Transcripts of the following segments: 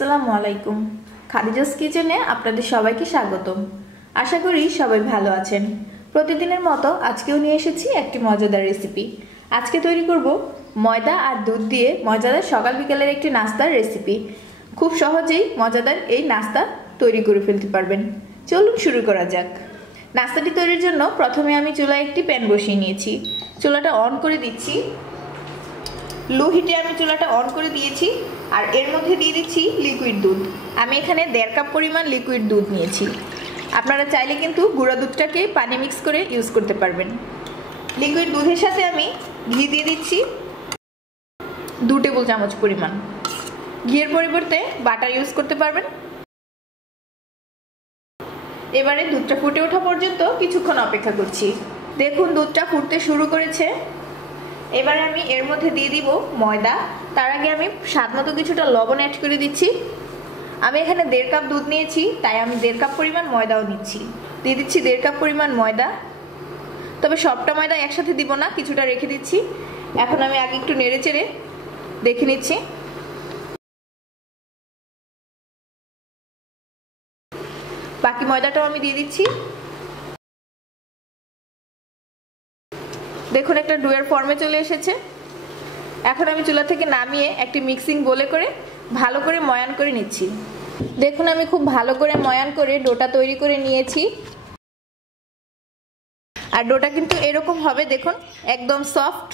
আসসালামু আলাইকুম। খাদিজাস কিচেনে আপনাদের সবাইকে স্বাগতম। আশা করি সবাই ভালো আছেন। প্রতিদিনের মতো আজকেও নিয়ে এসেছি একটি মজাদার রেসিপি। আজকে তৈরি করব ময়দা আর দুধ দিয়ে মজাদার সকাল বিকালের একটি নাস্তার রেসিপি। খুব সহজেই মজাদার এই নাস্তা তৈরি করে ফেলতে পারবেন। চলুন শুরু করা যাক। নাস্তাটি তৈরির জন্য প্রথমে আমি চুলায় একটি প্যান বসিয়ে নিয়েছি। চুলাটা অন করে দিচ্ছি। লো হিটে আমি চুলাটা অন করে দিয়েছি, আর এর মধ্যে দিয়ে দিচ্ছি লিকুইড দুধ। আমি এখানে দেড় কাপ পরিমাণ লিকুইড দুধ নিয়েছি। আপনারা চাইলে কিন্তু গুঁড়া দুধটাকে পানি মিক্স করে ইউজ করতে পারবেন। লিকুইড দুধের সাথে আমি ঘি দিয়ে দিচ্ছি দু টেবিল চামচ পরিমাণ। ঘিয়ের পরিবর্তে বাটার ইউজ করতে পারবেন। এবারে দুধটা ফুটে ওঠা পর্যন্ত কিছুক্ষণ অপেক্ষা করছি। দেখুন দুধটা ফুটতে শুরু করেছে। এবারে আমি এর মধ্যে দিয়ে দিব ময়দা। তার আগে আমি স্বাদ মতো কিছুটা লবণ অ্যাড করে দিচ্ছি। আমি এখানে দেড় কাপ দুধ নিয়েছি, তাই আমি দেড় কাপ পরিমাণ ময়দাও নিচ্ছি। দিয়ে দিচ্ছি দেড় কাপ পরিমাণ ময়দা। তবে সবটা ময়দা একসাথে দিব না, কিছুটা রেখে দিচ্ছি। এখন আমি আগে একটু নেড়ে চেড়ে দেখে নিচ্ছি। বাকি ময়দাটাও আমি দিয়ে দিচ্ছি। দেখুন, একটা ডুয়ের ফর্মে চলে এসেছে। এখন আমি চুলা থেকে নামিয়ে একটি মিক্সিং বলে করে ভালো করে ময়ান করে নিচ্ছি। দেখুন, আমি খুব ভালো করে ময়ান করে ডোটা তৈরি করে নিয়েছি। আর ডোটা কিন্তু এরকম হবে, দেখুন, একদম সফট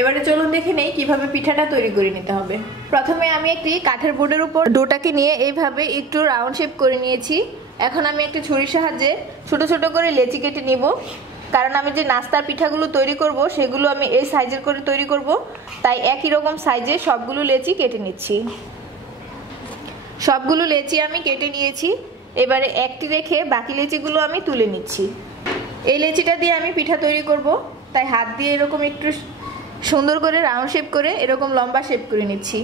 এবারে চলুন দেখে নেই কীভাবে পিঠাটা তৈরি করে নিতে হবে। প্রথমে আমি একটি কাঠের বোর্ডের উপর ডোটাকে নিয়ে এইভাবে একটু রাউন্ড শেপ করে নিয়েছি। এখন আমি একটি ছুরির সাহায্যে ছোট ছোট করে লেচি কেটে নিব। কারণ আমি যে নাস্তার পিঠাগুলো তৈরি করব, সেগুলো আমি এই সাইজের করে তৈরি করব। তাই একই রকম সাইজে সবগুলো লেচি কেটে নিচ্ছি। সবগুলো লেচি আমি কেটে নিয়েছি। এবারে একটি রেখে বাকি লেচিগুলো আমি তুলে নিচ্ছি। এই লেচিটা দিয়ে আমি পিঠা তৈরি করব। তাই হাত দিয়ে এরকম একটু সুন্দর করে রাউন্ড শেপ করে এরকম লম্বা শেপ করে নিচ্ছি।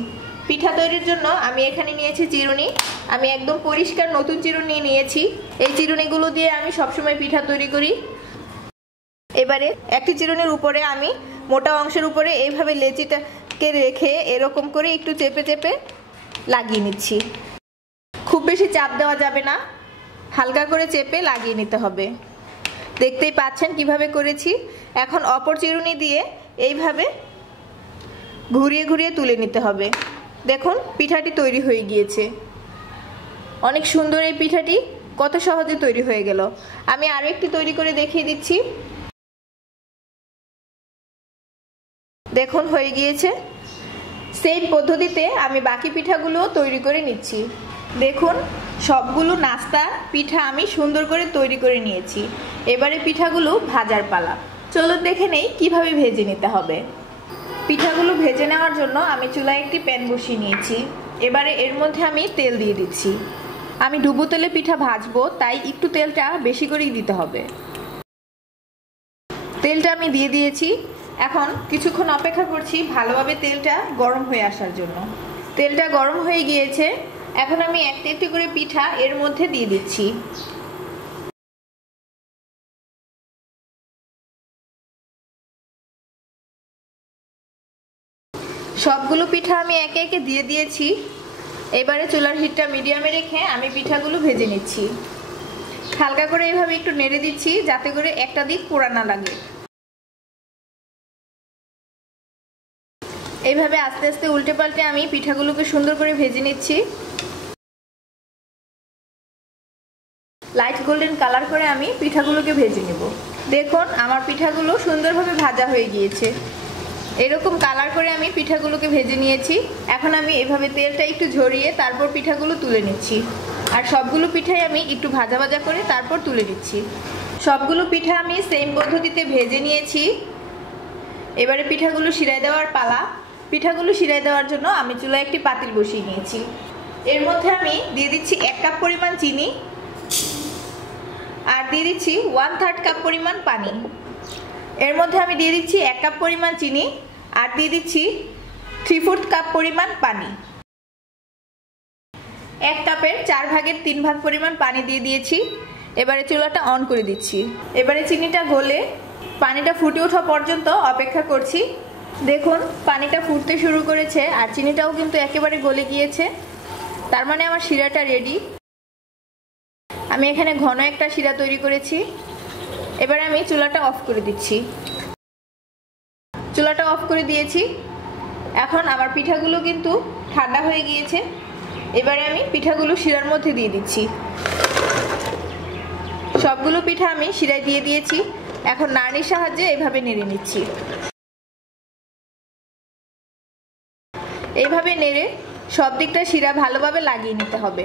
পিঠা তৈরির জন্য আমি এখানে নিয়েছি চিরুনি। আমি একদম পরিষ্কার নতুন চিরুনি নিয়েছি। এই চিরুনিগুলো দিয়ে আমি সবসময় পিঠা তৈরি করি। এবারে একটি চিরুনির উপরে আমি মোটা অংশের উপরে এইভাবে লেচিটাকে রেখে এরকম করে একটু চেপে চেপে লাগিয়ে নিচ্ছি। খুব বেশি চাপ দেওয়া যাবে না। হালকা করে চেপে লাগিয়ে নিতে হবে। দেখতেই পাচ্ছেন কীভাবে করেছি। এখন অপর চিরুনি দিয়ে এইভাবে ঘুরিয়ে ঘুরিয়ে তুলে নিতে হবে। দেখুন, পিঠাটি তৈরি হয়ে গিয়েছে। অনেক সুন্দর এই পিঠাটি, কত সহজে তৈরি হয়ে গেল। আমি আরও একটি তৈরি করে দেখিয়ে দিচ্ছি। দেখুন, হয়ে গিয়েছে। সেই পদ্ধতিতে আমি বাকি পিঠাগুলো তৈরি করে নিচ্ছি। দেখুন, সবগুলো নাস্তা, পিঠা আমি সুন্দর করে তৈরি করে নিয়েছি। এবারে পিঠাগুলো ভাজার পালা। চলুন দেখে নেই, কীভাবে ভেজে নিতে হবে। পিঠাগুলো ভেজে নেওয়ার জন্য আমি চুলায় একটি প্যান বসিয়ে নিয়েছি। এবারে এর মধ্যে আমি তেল দিয়ে দিচ্ছি। আমি ডুবো তেলে পিঠা ভাজবো, তাই একটু তেলটা বেশি করেই দিতে হবে। তেলটা আমি দিয়ে দিয়েছি। এখন কিছুক্ষণ অপেক্ষা করছি ভালোভাবে তেলটা গরম হয়ে আসার জন্য। তেলটা গরম হয়ে গিয়েছে। এখন আমি একটি একটি করে পিঠা এর মধ্যে দিয়ে দিচ্ছি। সবগুলো পিঠা আমি একে একে দিয়ে দিয়েছি। এবারে চুলার হিটটা মিডিয়ামে রেখে আমি পিঠাগুলো ভেজে নিচ্ছি। হালকা করে এইভাবে একটু নেড়ে দিচ্ছি যাতে করে একটা দিক পোড়া না লাগে। এইভাবে আস্তে আস্তে উল্টে পাল্টে আমি পিঠাগুলোকে সুন্দর করে ভেজে নিচ্ছি। লাইট গোল্ডেন কালার করে আমি পিঠাগুলোকে ভেজে নেব। দেখুন, আমার পিঠাগুলো সুন্দরভাবে ভাজা হয়ে গিয়েছে। এরকম কালার করে আমি পিঠাগুলোকে ভেজে নিয়েছি। এখন আমি এভাবে তেলটা একটু ঝরিয়ে তারপর পিঠাগুলো তুলে নিচ্ছি। আর সবগুলো পিঠাই আমি একটু ভাজা ভাজা করে তারপর তুলে নিচ্ছি। সবগুলো পিঠা আমি সেম পদ্ধতিতে ভেজে নিয়েছি। এবারে পিঠাগুলো শিরাই দেওয়ার পালা। পিঠাগুলো শিরাই দেওয়ার জন্য আমি চুলায় একটি পাতিল বসিয়ে নিয়েছি। এর মধ্যে আমি দিয়ে দিচ্ছি এক কাপ পরিমাণ চিনি। আর দিয়ে দিচ্ছি ওয়ান থার্ড কাপ পরিমাণ পানি। এর মধ্যে আমি দিয়ে দিচ্ছি এক কাপ পরিমাণ চিনি আর দিয়ে দিচ্ছি থ্রি ফোর্থ কাপ পরিমাণ পানি। এক কাপের চার ভাগের তিন ভাগ পরিমাণ পানি দিয়ে দিয়েছি। এবারে চুলাটা অন করে দিচ্ছি। এবারে চিনিটা গলে পানিটা ফুটে ওঠা পর্যন্ত অপেক্ষা করছি। দেখুন, পানিটা ফুটতে শুরু করেছে আর চিনিটাও কিন্তু একেবারে গলে গিয়েছে। তার মানে আমার শিরাটা রেডি আমি এখানে ঘন একটা শিরা তৈরি করেছি। এবার আমি চুলাটা অফ করে দিচ্ছি। চুলাটা অফ করে দিয়েছি। এখন আমার পিঠাগুলো কিন্তু ঠান্ডা হয়ে গিয়েছে। এবারে আমি পিঠাগুলো শিরার মধ্যে দিয়ে দিচ্ছি। সবগুলো পিঠা আমি শিরায় দিয়ে দিয়েছি। এখন নাড়ির সাহায্যে এভাবে নেড়ে নিচ্ছি। এইভাবে নেড়ে সব দিকটা শিরা ভালোভাবে লাগিয়ে নিতে হবে।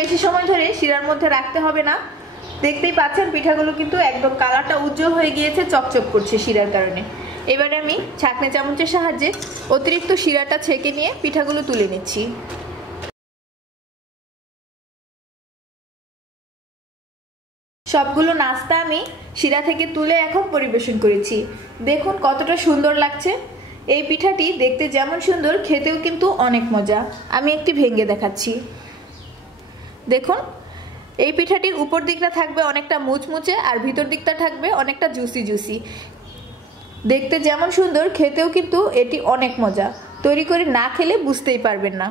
বেশি সময় ধরে শিরার মধ্যে রাখতে হবে না। দেখতেই পাচ্ছেন, পিঠাগুলো কিন্তু একদম কালারটা উজ্জ্বল হয়ে গিয়েছে, চকচক করছে শিরার কারণে। এবারে আমি ছাকনি চামচের সাহায্যে অতিরিক্ত শিরাটা ছেঁকে নিয়ে পিঠাগুলো তুলে নিচ্ছি। সবগুলো নাস্তা আমি শিরা থেকে তুলে এখন পরিবেশন করেছি। দেখুন কতটা সুন্দর লাগছে। এই পিঠাটি দেখতে যেমন সুন্দর, খেতেও কিন্তু অনেক মজা। আমি একটি ভেঙে দেখাচ্ছি। দেখুন, এই পিঠাটির উপর দিকটা থাকবে অনেকটা মুচমুচে আর ভিতর দিকটা থাকবে অনেকটা জুসি জুসি দেখতে যেমন সুন্দর, খেতেও কিন্তু এটি অনেক মজা। তৈরি করে না খেলে বুঝতেই পারবেন না।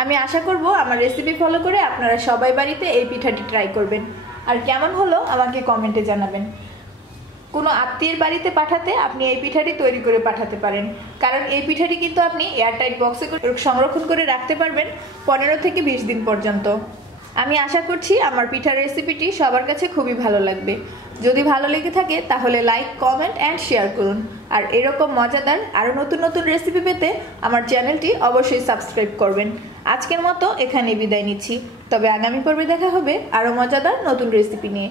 আমি আশা করব আমার রেসিপি ফলো করে আপনারা সবাই বাড়িতে এই পিঠাটি ট্রাই করবেন। আর কেমন হলো আমাকে কমেন্টে জানাবেন। কোনো আত্মীয়ের বাড়িতে পাঠাতে আপনি এই পিঠাটি তৈরি করে পাঠাতে পারেন। কারণ এই পিঠাটি কিন্তু আপনি এয়ারটাইট বক্সে সংরক্ষণ করে রাখতে পারবেন পনেরো থেকে বিশ দিন পর্যন্ত। আমি আশা করছি আমার পিঠার রেসিপিটি সবার কাছে খুবই ভালো লাগবে। যদি ভালো লেগে থাকে তাহলে লাইক, কমেন্ট অ্যান্ড শেয়ার করুন। আর এরকম মজাদার আরও নতুন নতুন রেসিপি পেতে আমার চ্যানেলটি অবশ্যই সাবস্ক্রাইব করবেন। আজকের মতো এখানে বিদায় নিচ্ছি। তবে আগামী পর্বে দেখা হবে আরও মজাদার নতুন রেসিপি নিয়ে।